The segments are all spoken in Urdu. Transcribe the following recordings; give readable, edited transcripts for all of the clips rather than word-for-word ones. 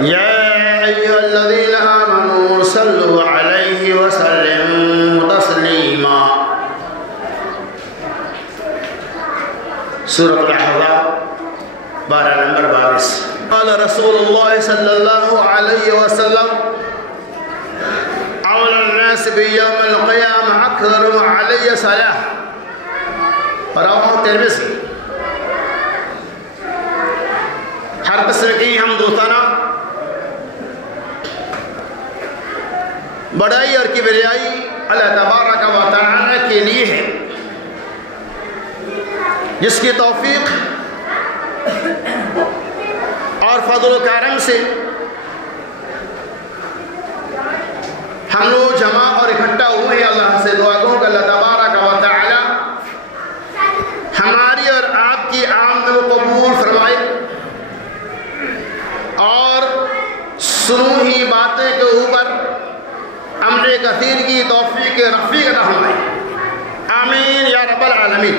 يا أيها الذين آمنوا صلوا عليه وسلموا تسليما. سورة الأحزاب 12 نمبر 22. قال رسول الله صلى الله عليه وسلم أولى الناس بيوم القيامة أكثرهم علي صلاة. رواه الترمذي. ہر قسم کی ہم دوستانہ بڑائی اور کبریائی اللہ تبارک و تعالی کے لیے ہے، جس کی توفیق اور فضل و کرم سے ہم لوگ جمع اور اکٹھا ہوئے ہیں۔ اللہ سے دعا کروں کہ اللہ تبارک و تعالی ہماری اور آپ کی آمد کو قبول فرمائے اور سنو ہی باتیں کے اوپر عمل کثیر کی توفیق رفیق عطا فرمائے، آمین یا رب العالمین۔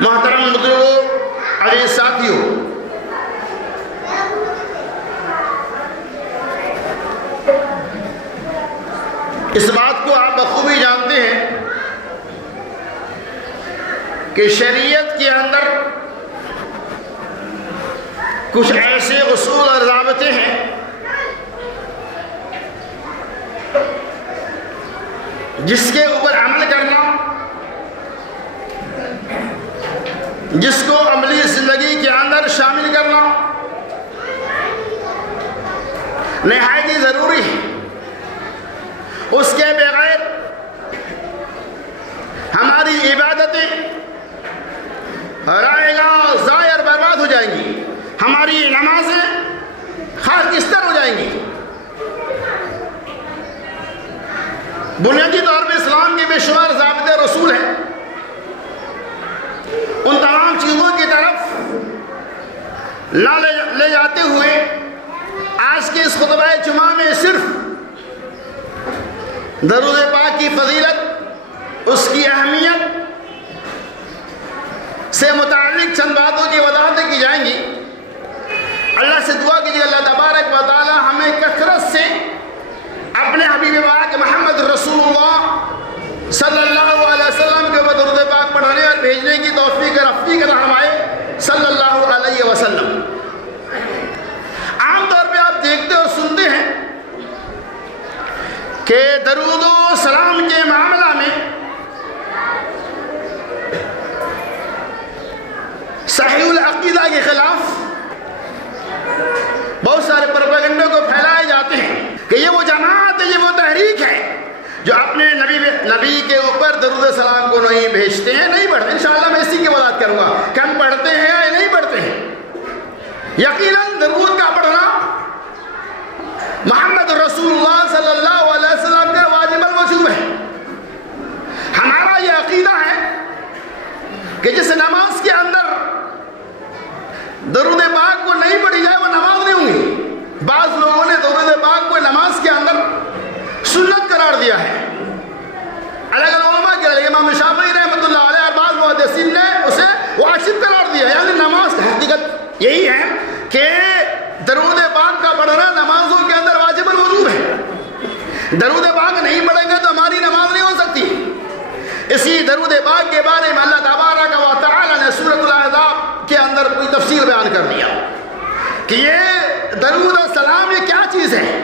محترم بزرگوں، عزیز ساتھیوں، اس بات کو آپ بخوبی جانتے ہیں کہ شریعت کے اندر کچھ ایسے اصول اور ضابطے ہیں جس کے اوپر عمل کرنا، جس کو عملی زندگی کے اندر شامل کرنا نہایت ہی ضروری ہے۔ اس کے بغیر ہماری عبادتیں رائے گاہ ضائع اور برباد ہو جائیں گی، ہماری نمازیں خاک بستر ہو جائیں گی۔ بنیادی طور پہ اسلام کے بے شمار ضابطے رسول ہیں، ان تمام چیزوں کی طرف نہ لے جاتے ہوئے آج کے اس خطبہ جمعہ میں صرف درود پاک کی فضیلت، اس کی اہمیت سے متعلق چند باتوں کی وضاحتیں کی جائیں گی۔ اللہ سے دعا کیجیے اللہ تبارک و تعالی ہمیں کثرت سے اپنے حبیب پاک محمد رسول اللہ صلی اللہ علیہ وسلم کے اوپر درود پاک پڑھانے اور بھیجنے کی توفیق رفیق عطا فرمائے صلی اللہ علیہ وسلم۔ عام طور پہ آپ دیکھتے اور سنتے ہیں کہ درود و سلام کے معاملہ میں صحیح العقیدہ کے خلاف بہت سارے پروپیگنڈے کو پھیلائے جاتے ہیں کہ یہ وہ جماعت ہے، یہ وہ تحریک ہے جو اپنے نبی کے اوپر درود و سلام کو نہیں بھیجتے ہیں، نہیں پڑھتے۔ انشاءاللہ میں اسی کی وضاحت کروں گا کہ ہم پڑھتے ہیں یا نہیں پڑھتے ہیں۔ یقیناً درود کا پڑھنا محمد رسول اللہ صلی اللہ علیہ وسلم کا واجب الوجوب ہے۔ ہمارا یہ عقیدہ ہے کہ جس نماز کے اندر درود پاک کو نہیں پڑھی جائے وہ نماز نہیں ہوگی۔ بعض لوگوں نے درود پاک کو نماز کے اندر سنت قرار دیا ہے۔ الگ الگ علماء کے لیے امام شافعی رحمۃ اللہ علیہ اور بعض محدثین نے اسے واجب قرار دیا، یعنی نماز کی حقیقت یہی ہے کہ درود پاک کا پڑھنا نمازوں کے اندر واجب الوجوب ہے۔ درود پاک نہیں پڑھیں گے تو ہماری نماز نہیں ہو سکتی۔ اسی درود پاک کے بارے میں اللہ تبارک و تعالی نے سورۃ الاحزاب کے اندر کوئی تفصیل بیان کر دیا کہ یہ درود و سلام یہ کیا چیز ہے۔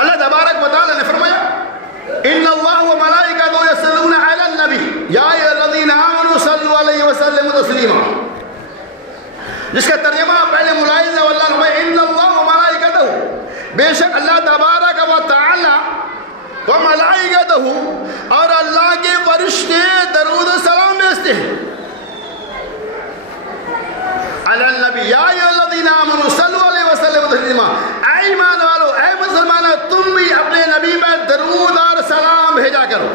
اللہ تبارک و تعالی نے فرمایا ان اللہ و ملائکتہ یصلون علی النبی یا ایھا الذین آمنوا صلوا علیہ وسلم تسلیما، جس کا ترجمہ پہلے ملاحظہ واللہ فرمایا ان اللہ و ملائکتہ، بے شک اللہ تبارک و تعالی و ملائکتہ اور اللہ کے فرشتے درود و سلام بھیجتے ہیں علی النبی یا ایھا الذین آمنوا صلوا علیہ وسلم تسلیما، اے ایمان والو، اے مسلمانوں، تم بھی اپنے نبی پر درود اور سلام بھیجا کرو۔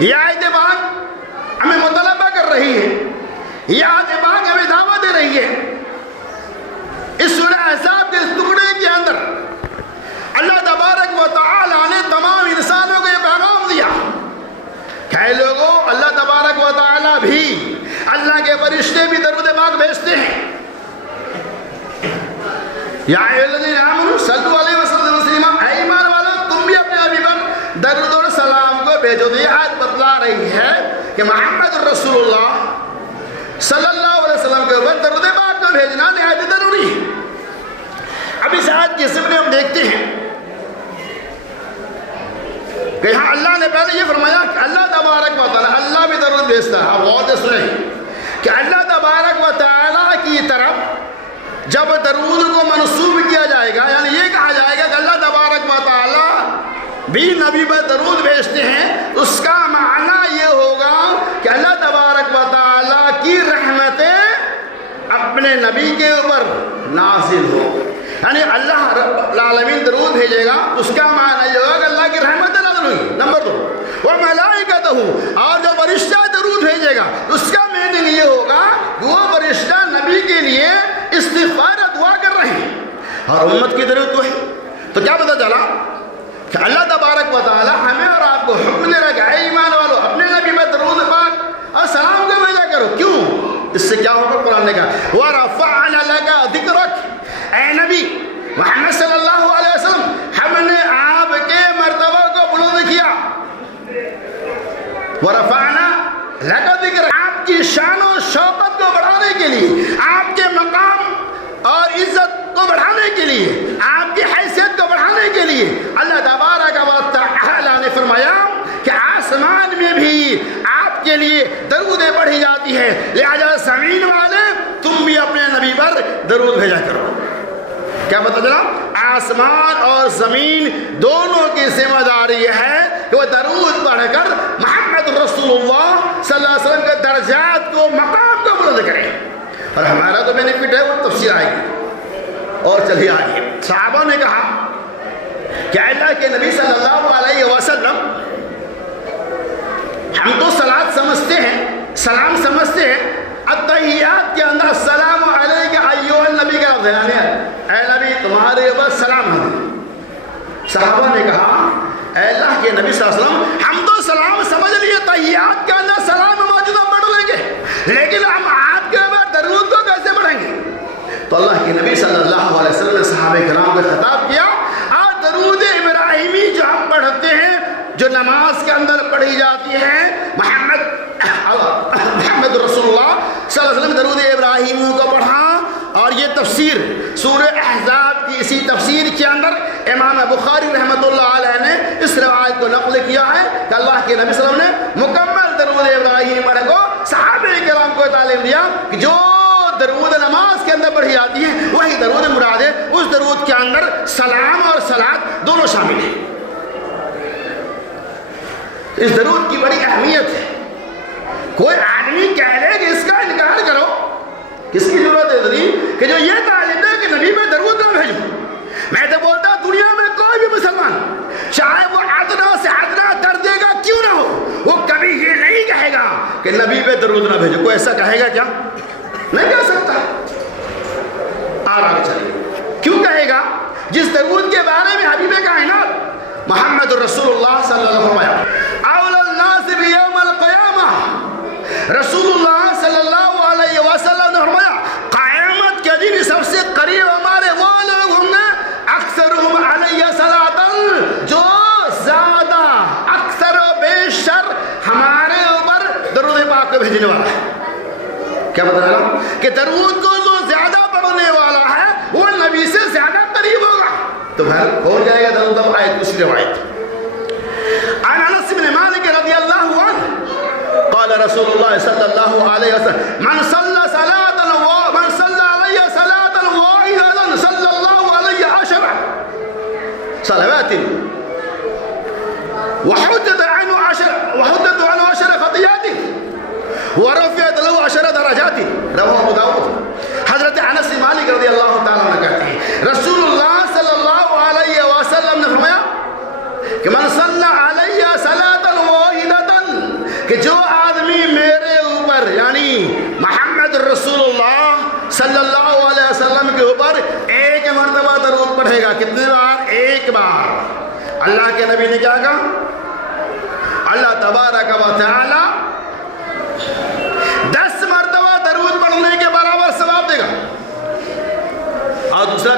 یہ آیت پاک ہمیں مطالبہ کر رہی ہے، یہ آیت پاک ہمیں دعوت دے رہی ہے۔ اس سورہ احزاب کے اس ٹکڑے کے اندر اللہ تبارک و تعالی نے تمام انسانوں کو یہ پیغام دیا کہ اے لوگوں، اللہ تبارک و تعالی بھی، اللہ کے فرشتے فرشتے بھی درود پاک بھیجتے ہیں. یا ایھا آمنو صلو علیہ وسلم تسلیما، اے ایمان والو تم بھی اپنے نبی پر درود اور سلام کو بھیجو. تو یہ آیت بتلا رہی ہے کہ محمد رسول اللہ صلی اللہ علیہ وسلم کے اوپر درود پاک کو بھیجنا نہایت ضروری ہے. اب اس آیت کے ضمن میں ہم دیکھتے ہیں کہ یہاں اللہ نے پہلے یہ فرمایا کہ اللہ تبارک و تعالی، اللہ بھی درود بھیجتا ہے. اب غور سے سنیں کہ اللہ تبارک و تعالی کی طرف جب درود کو منسوب کیا جائے گا، یعنی یہ کہا جائے گا کہ اللہ تبارک و تعالی بھی نبی پر درود بھیجتے ہیں، اس کا معنی یہ ہوگا کہ اللہ تبارک و تعالی کی رحمتیں اپنے نبی کے اوپر نازل ہو. یعنی اللہ رب العالمین درود بھیجے گا، اس کا معنی یہ ہوگا کہ اللہ کی رحمتیں نازل ہوگی. نمبر 2، وَمَلَائِكَتُهُ، اور جو فرشتہ درود بھیجے گا اس کا معنی یہ ہوگا کہ وہ فرشتہ نبی کے لیے استغفار دعا کر رہے ہیں اور امت کی ضرورت تو ہے. تو کیا پتہ چلا کہ اللہ تبارک و تعالی ہمیں اور آپ کو حکم دے رہا ہے کہ اے ایمان والو اپنے نبی پر درود پاک اور سلام کو بھیجا کرو. کیوں؟ اس سے کیا ہوگا؟ قرآن نے کہا وَرَفَعْنَا لَكَ ذِكْرَكَ، اے نبی محمد صلی اللہ علیہ وسلم ہم نے آپ کے مرتبہ کو بلند کیا. وَرَفَعْنَا لَكَ ذِكْرَكَ، آپ کی شان و شوکت کو بڑھانے کے لیے، آپ کے مقام اور عزت کو بڑھانے کے لیے، آپ کی حیثیت کو بڑھانے کے لیے اللہ تبارک و تعالی نے فرمایا کہ آسمان میں بھی آپ کے لیے درودیں پڑھی جاتی ہے، لہذا زمین والے تم بھی اپنے نبی پر درود بھیجا کرو. کیا پتہ چلا؟ آسمان اور زمین دونوں کی ذمہ داری ہے کہ وہ درود پڑھ کر محمد رسول اللہ صلی اللہ علیہ وسلم کے درجات کو، مقام کو بلند کریں. اور ہمارا تو بینیفٹ ہے، وہ تفسیر آئے گی. اور چلیے آگے. صحابہ نے کہا کہ اللہ کے نبی صلی اللہ علیہ وسلم ہم تو صلاۃ سمجھتے ہیں، سلام سمجھتے ہیں، التحیات کے اندر السلام علیک ایھا النبی کا لفظ ہے، اے نبی تمہارے اوپر سلام ہے. صحابہ نے کہا اے اللہ کے نبی صلی اللہ علیہ وسلم ہم تو سلام سمجھ لیے، تحیات کے اندر سلام موجود ہم پڑھ لیں گے، لیکن ہم آپ کے اوپر درود کو کیسے پڑھیں گے؟ تو اللہ کے نبی صلی اللہ علیہ وسلم نے صحابہ کرام کو خطاب کیا اور درود ابراہیمی جو ہم پڑھتے ہیں، جو نماز کے اندر پڑھی جاتی ہے، محمد رسول اللہ صلی اللہ علیہ وسلم درود ابراہیمی کو پڑھا. اور یہ تفسیر سورہ احزاب کی اسی تفسیر کے اندر امام بخاری رحمۃ اللہ علیہ نے اس روایت کو نقل کیا ہے کہ اللہ کے نبی صلی اللہ علیہ وسلم نے مکمل درود ابراہیم پڑھ کو صحابہ کرام کو تعلیم دیا کہ جو درود نماز کے اندر پڑھی جاتی ہے وہی درود مراد ہے. اس درود کے اندر سلام اور صلات دونوں شامل ہیں. اس درود کی بڑی اہمیت ہے. کوئی آدمی کہہ لے کہ اس کا انکار کرو، کس کی ضرورت ہے اتنی کہ جو یہ تعلیم دے کہ نبی میں درود نہ بھیجو؟ میں تو بولتا ہوں دنیا میں کوئی بھی مسلمان چاہے وہ ادنا سے ادنا درجے کا کیوں نہ ہو، وہ کبھی یہ نہیں کہے گا کہ نبی پہ درود نہ بھیجو. کوئی ایسا کہے گا کیا؟ نہیں کہہ سکتا. آگے چلیے. کیوں کہے گا؟ جس درود کے بارے میں حبیب کائنات محمد رسول اللہ صلی اللہ علیہ وسلم اول الناس بیوم القیامہ، رسول اللہ صلی اللہ علیہ وسلم نے فرمایا قیامت کے دن سب سے قریب ہمارے وہ لوگ ہوں گے اکثرہم علیہ صلاۃ، جو زیادہ اکثر و بیشتر ہمارے اوپر درود پاک کو بھیجنے والا ہے. کیا پتہ چلا کہ درود کو جو زیادہ پڑھنے والا ہے وہ نبی سے زیادہ قریب ہوگا. تو پھر ہو جائے گا درود. اب آیت دوسری روایت عن انس بن مالک رضی اللہ عنہ قال رسول اللہ صلی اللہ علیہ وسلم من صلی صلاۃ من صلی علیہ صلاۃ واحدۃ صلی اللہ علیہ عشر صلوات وحدت عنه عشر خطیات ورفعت له عشر درجات. رواه ابو داؤد. حضرت انس بن مالک رضی اللہ تعالیٰ عنہ کہتے ہیں رسول اللہ صلی اللہ علیہ وسلم نے فرمایا کہ من صلی علیہ صلاۃ واحدۃ، کہ جو آدمی میرے اوپر یعنی محمد رسول اللہ صلی اللہ علیہ وسلم کے اوپر ایک مرتبہ درود پڑھے گا. کتنے بار؟ ایک بار. اللہ کے نبی نے کیا کہا؟ اللہ تبارک و تعالی 10 مرتبہ درود پڑھ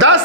10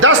10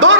2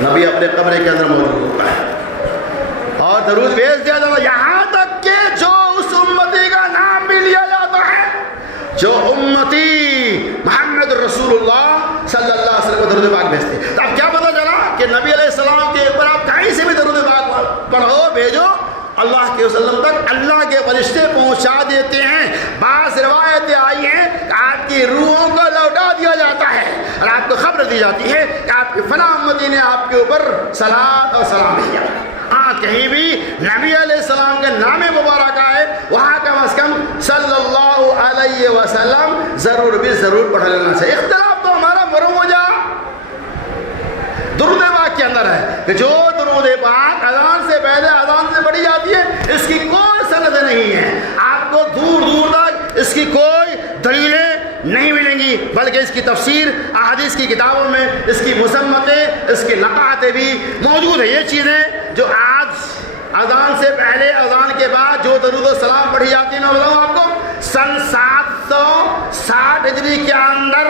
نبی اپنے قبر کے اندر موجود ہوتا ہے اور درود بھیج دیا جاتا ہے، یہاں تک کہ جو اس امتی کا نام بھی لیا جاتا ہے، جو امتی محمد رسول اللہ صلی اللہ علیہ وسلم کو درود پاک بھیجتے ہیں۔ تو اب کیا پتہ چلا کہ نبی علیہ السلام کے اوپر آپ کہیں سے بھی درود پاک پڑھو بھیجو، اللہ کے وسلم تک اللہ کے فرشتے پہنچا دیتے ہیں۔ بعض روایتیں آئی ہیں کہ آپ کی روحوں کو لوٹا دیا جاتا ہے اور آپ کو خبر دی جاتی ہے کہ آپ کے فلاں امتی نے آپ کے اوپر صلاۃ اور سلام بھیجا۔ ہاں کہیں بھی نبی علیہ السلام کے نام مبارک آئے وہاں کم از کم صلی اللہ علیہ وسلم ضرور بھی ضرور پڑھ لینا چاہیے۔ اختلاف تو ہمارا مروجہ درود پاک کے اندر ہے کہ جو درود پاک اذان سے پہلے اذان سے پڑھی جاتی ہے اس کی کوئی سند نہیں ہے، آپ کو دور دور تک اس کی کوئی دلیلیں نہیں ملیں گی، بلکہ اس کی تفسیر احادیث کی کتابوں میں اس کی مصنفیں، اس کی نقاتیں بھی موجود ہیں۔ یہ چیزیں جو آج اذان سے پہلے اذان کے بعد جو درود و سلام پڑھی جاتی ہے، میں بتاؤں آپ کو سن 760 ہجری کے اندر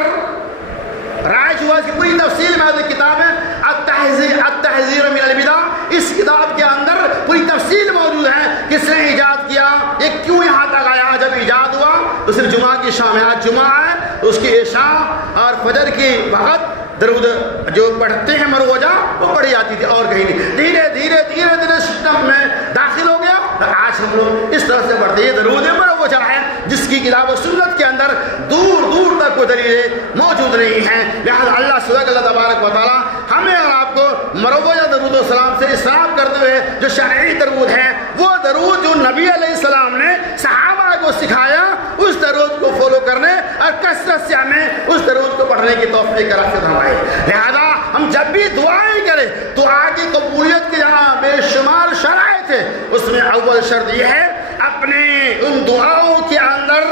رائج ہوا، اس کی پوری تفصیل میں کتاب ہے التحذیر من البدع، اس کتاب کے اندر پوری تفصیل موجود ہے، کس نے ایجاد کیا، یہ کیوں یہاں تک آیا، جب ایجاد ہوا تو صرف جمعہ کی شام ہے، آج جمعہ ہے اس کی عشاء اور فجر کی وقت درود جو پڑھتے ہیں مروجہ وہ پڑھی جاتی تھی اور کہیں نہیں۔ دھیرے دھیرے سسٹم میں داخل ہو گیا، آج ہم لوگ اس طرح سے پڑھتے ہیں۔ یہ درود مروجہ ہے جس کی کتاب و سنت کے اندر دور دور تک کوئی دلیلیں موجود نہیں ہیں، لہذا اللہ سبحانہ اللہ تبارک و تعالیٰ ہمیں اور آپ کو مروجہ درود و سلام سے اسراف کرتے ہوئے جو شرعی درود ہے، وہ درود جو نبی علیہ السلام نے صحابہ کو سکھایا، اس درود کو فالو کرنے اور کثرت سے ہمیں اس درود کو پڑھنے کی توفیق رافت فرمائے۔ لہذا ہم جب بھی دعائیں کریں، دعا کی قبولیت کے جہاں بے شمار شرائط ہے، اس میں اول شرط یہ ہے اپنے ان دعاؤں کے اندر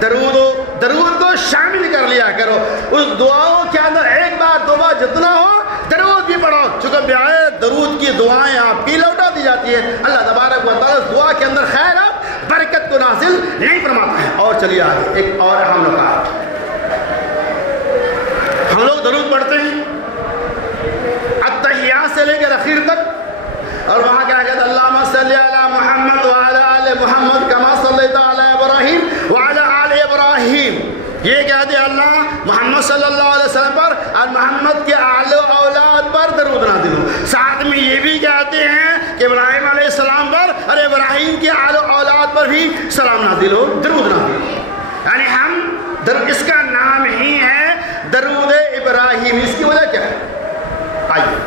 درود کو شامل کر لیا کرو، اس دعاؤں کے اندر ایک بار دو بار جتنا ہو درود بھی پڑھو، چونکہ بیائے درود کی دعائیں آپ کی لوٹا دی جاتی ہے، اللہ تبارک و تعالیٰ اس دعا کے اندر خیرات برکت کو نازل نہیں فرماتا ہے۔ اور چلیے آگے ایک اور اہم نکات، ہم لوگ درود پڑھتے ہیں التحیات سے لے کر اخیر تک، اور وہاں کیا کہتے ہیں اللہم صلی علی محمد وعلی آل محمد کما صلیت علی ابراہیم وعلی آل ابراہیم، یہ کہتے ہیں اللہ محمد صلی اللہ علیہ وسلم پر اور محمد کے آل و اولاد پر درود نازل ہو۔ ساتھ میں یہ بھی کہتے ہیں کہ ابراہیم علیہ السلام پر اور ابراہیم کے آل و اولاد پر بھی سلام نازل ہو، درود نازل ہو، یعنی ہم اس کا نام ہی ہے درود ابراہیم۔ اس کی وجہ کیا ہے؟ آئیے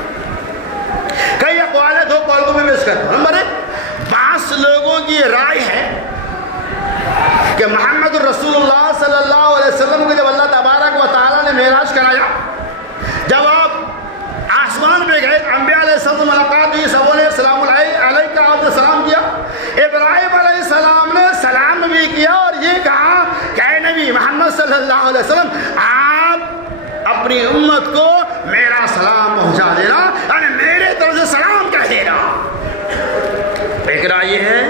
کئی اقوال ہے، دو قول کو میں پیش کرتا ہوں۔ نمبر ایک، بعض لوگوں کی رائے ہے کہ محمد رسول اللہ صلی اللہ علیہ وسلم کو جب اللہ تبارک و تعالیٰ نے معراج کرایا، جب آپ آسمان پہ گئے، انبیاء علیہ السلام ملاقات ہوئی، سبوں نے السلام علیہ کا آپ نے سلام کیا، ابراہیم علیہ السلام نے سلام بھی کیا اور یہ کہا کہ اے نبی محمد صلی اللہ علیہ وسلم آپ اپنی امت کو میرا سلام پہنچا دینا اور میرے طرف سے سلام کہہ دینا۔ ایک رائے یہ ہے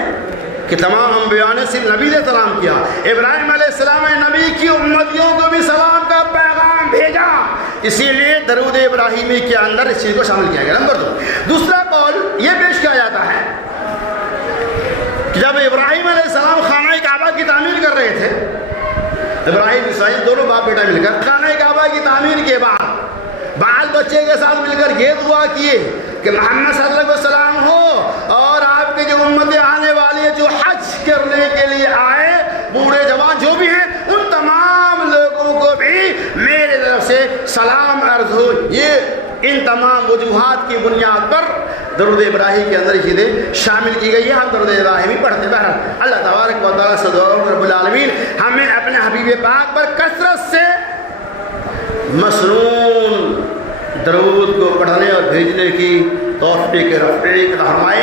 کہ تمام انبیاء نے صرف نبی نے سلام کیا، ابراہیم علیہ السلام نے نبی کی امتیوں کو بھی سلام کا پیغام بھیجا، اسی لیے درود ابراہیمی کے اندر اس چیز کو شامل کیا گیا۔ نمبر دو، دوسرا قول یہ پیش کیا جاتا ہے کہ جب ابراہیم علیہ السلام خانہ کعبہ کی تعمیر کر رہے تھے، ابراہیم اسماعیل دونوں باپ بیٹا مل کر خانہ کعبہ کی تعمیر کے بعد بال بچے کے ساتھ مل کر یہ دعا کیے کہ محمد صلی اللہ علیہ وسلم ہو اور آپ کے جو امتیں آنے والی ہے، جو حج کرنے کے لیے آئے، بوڑھے جوان جو بھی ہیں، ان تمام لوگوں کو بھی میرے طرف سے سلام عرض ہو۔ یہ ان تمام وجوہات کی بنیاد پر درود ابراہیم کے اندر چیزیں شامل کی گئی ہے۔ ہم درود ابراہیمی پڑھتے ہیں۔ بہرحال اللہ تبارک و تعالیٰ سے دعا رب العالمین ہمیں اپنے حبیب پاک پر کثرت سے مسنون درود کو پڑھنے اور بھیجنے کی توفیق فرمائے۔